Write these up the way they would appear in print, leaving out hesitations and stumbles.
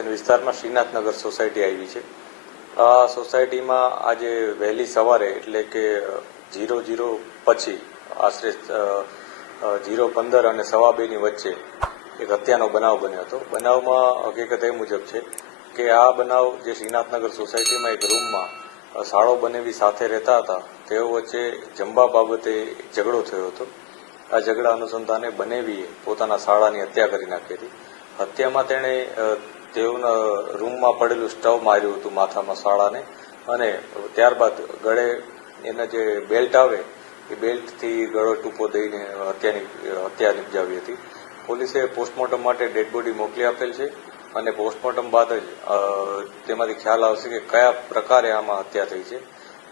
Station વિસ્તારમાં શ્રીનાથનગર society આવી છે। આ સોસાયટીમાં આજે વહેલી સવારે એટલે કે 00 પછી આશરે 0:15 અને 2:15 વચ્ચે એક હત્યાનો બનાવ બન્યો હતો। બનાવમાં હકીકત એ મુજબ છે કે આ બનાવ જે શ્રીનાથનગર સોસાયટીમાં એક રૂમમાં સાળો બનેવી સાથે રહેતા હતા તેઓ વચ્ચે જમવા બાબતે ઝઘડો થયો હતો। આ ઝઘડા અનુસંધાને બનેવીએ પોતાના સાળાની હત્યા કરી નાખી હતી। હત્યામાં તેણે તેઓના રૂમમાં પડેલું સ્ટવ માર્યું હતું માથામાં સાળાને, અને ત્યારબાદ ગળે એના જે બેલ્ટ આવે એ બેલ્ટથી ગળો ટૂંકો દઈને હત્યા નિપજાવી હતી। પોલીસે પોસ્ટમોર્ટમ માટે ડેડ બોડી મોકલી આપેલ છે અને પોસ્ટમોર્ટમ બાદ જ તેમાંથી ખ્યાલ આવશે કે કયા પ્રકારે આમાં હત્યા થઈ છે।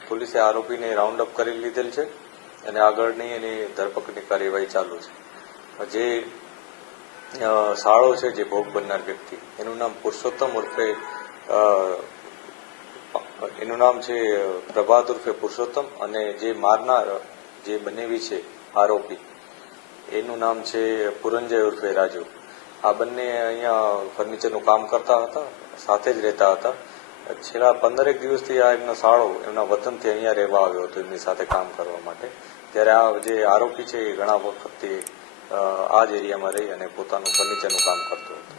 પોલીસે આરોપીને રાઉન્ડ અપ કરી લીધેલ છે અને આગળની એની ધરપકડની કાર્યવાહી ચાલુ છે। જે સાળો છે, જે ભોગ બનનાર વ્યક્તિ, એનું નામ પુરુષોત્તમ ઉર્ફે એનું નામ છે પ્રભાત ઉર્ફે પુરુષોત્તમ, અને જે મારનાર જે બનેવી છે આરોપી એનું નામ છે પુરંજય ઉર્ફે રાજુ। આ બંને અહીંયા ફર્નિચરનું કામ કરતા હતા, સાથે જ રહેતા હતા। છેલ્લા 15 દિવસથી આ એમનો સાળો એમના વતનથી અહીંયા રહેવા આવ્યો હતો એમની સાથે કામ કરવા માટે। ત્યારે આ જે આરોપી છે એ ઘણા વખતથી આ જ એરિયામાં રહી અને પોતાનું ફર્નિચરનું કામ કરતો હતો।